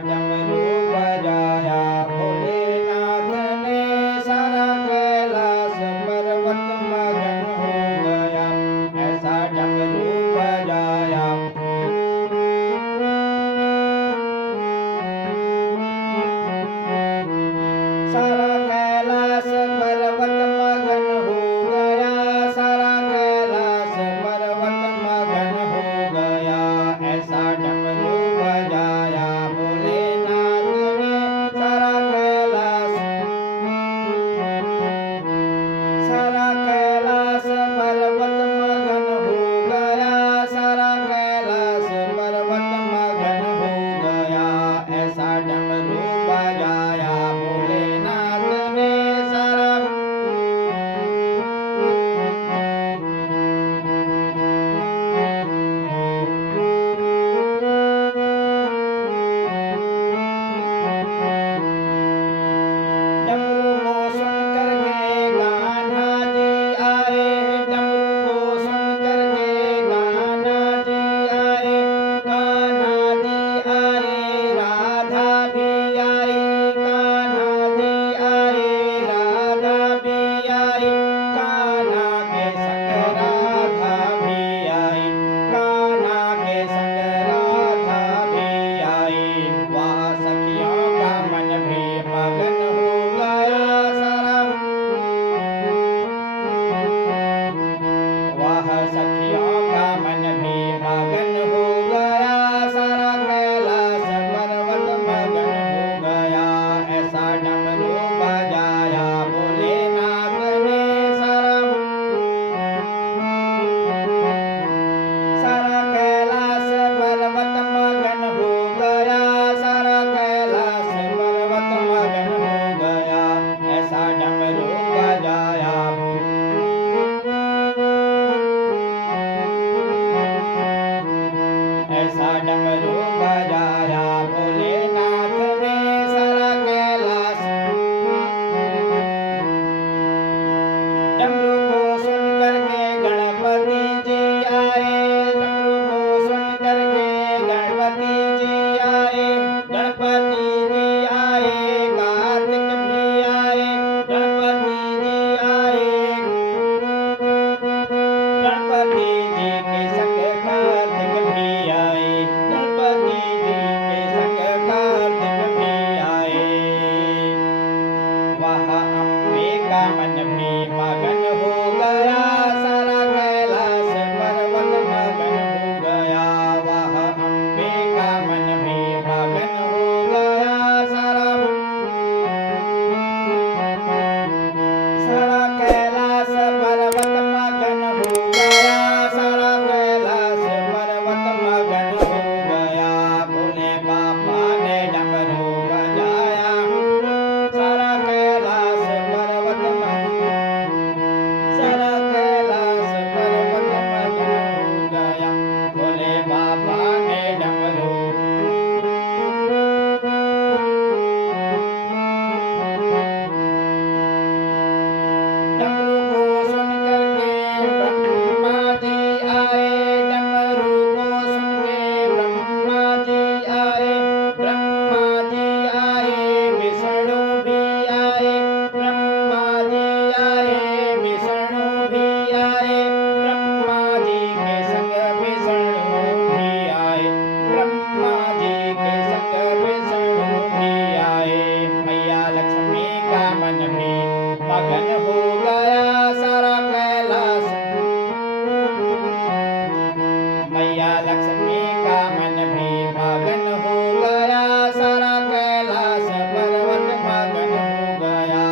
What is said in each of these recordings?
डमरू बजाया भोलेनाथ ने, सारा कैलाश पर्वत मगन हो गया, ऐसा डमरू बजाया। सारा कैलाश पर्वत मगन हो गया, सारा कैलाश पर्वत मगन हो गया, ऐसा डमरू बजाया भोलेनाथ ने, सारा कैलाश पर्वत मगन हो गया, सारा कैलाश पर्वत मगन हो गया, ऐसा डमरू बजाया भोलेनाथ ने, सारा डमरू को सुन करके कान्हा जी आए, डमरू को सुन करके कान्हा जी आए, कान्हा जी आए, राधा भी आई, कान्हा जी आए, राधा भी आई, कान्हा के संग राधा भी आई, कान्हा के संग राधा भी आई। वहाँ सखियों का मन भी मगन हो गया, सारा वह सखियों का मन भी मगन हो गया, सारा कैलाश पर्वत मगन हो गया, ऐसा डमरू बजाया भोलेनाथ ने, सारा कैलाश पर्वत मगन हो गया, सारा कैलाश पर्वत मगन हो गया, ऐसा डमरू बजाया। ऐसा डमरू बजाया भोलेनाथ ने, सारा कैलाश। डमरू को सुन करके गणपति जी आए, डमरू को सुन करके गणपति जी आए, गणपति जी आए, कार्तिक भी आए, गणपति जी आए, गणपति जी के संग कार्तिक भी आए, गणपति जी के संग कार्तिक भी आए। वह अम्बे का मन भी मगन हो गया, सारा कैलाश पर्वत मगन हो गया, वह अम्बे का मन भी मगन हो गया, सारा कैलाश पर्वत मगन हो गया, सारा कैलाश पर्वत मगन हो गया। भोले बाबा ने डमरू बजाया, सारा कैलाश पर्वत मगन हो गया, भोले बाबा ने डमरू डमरू को सुन करके ब्रह्मा जी आए, डमरू को सुन के ब्रह्मा जी आए, ब्रह्मा जी आए, विष्णु भी आए, ब्रह्मा जी आए, विष्णु भी आए, ब्रह्मा जी के संग विष्णु भी आए, ब्रह्मा जी के संग विष्णु भी आए। मैया लक्ष्मी का मन भी मगन हो गया, सारा कैलाश। मैया लक्ष्मी का मन भी मगन हो गया, सारा कैलाश पर्वत मगन हो गया।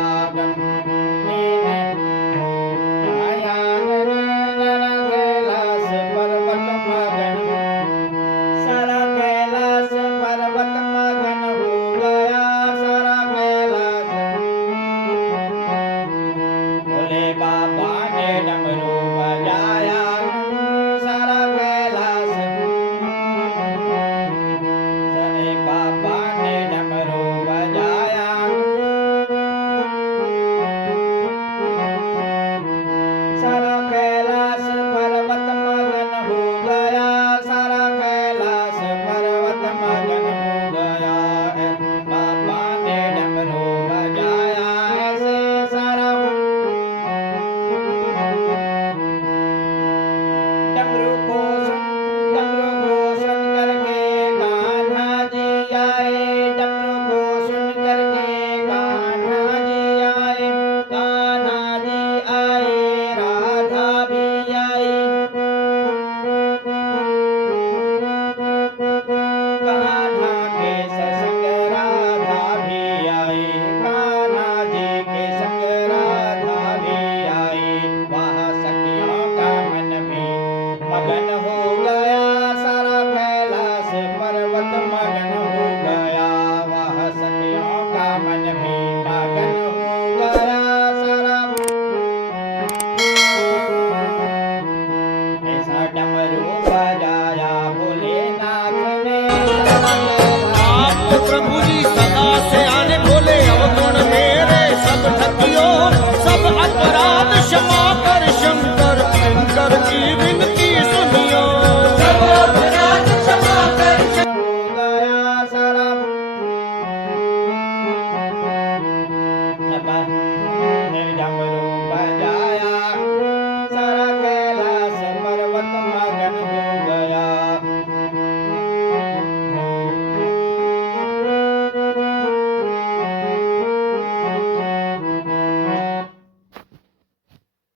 कैलाश पर्वत मगन, सारा कैलाश पर्वत मगन आए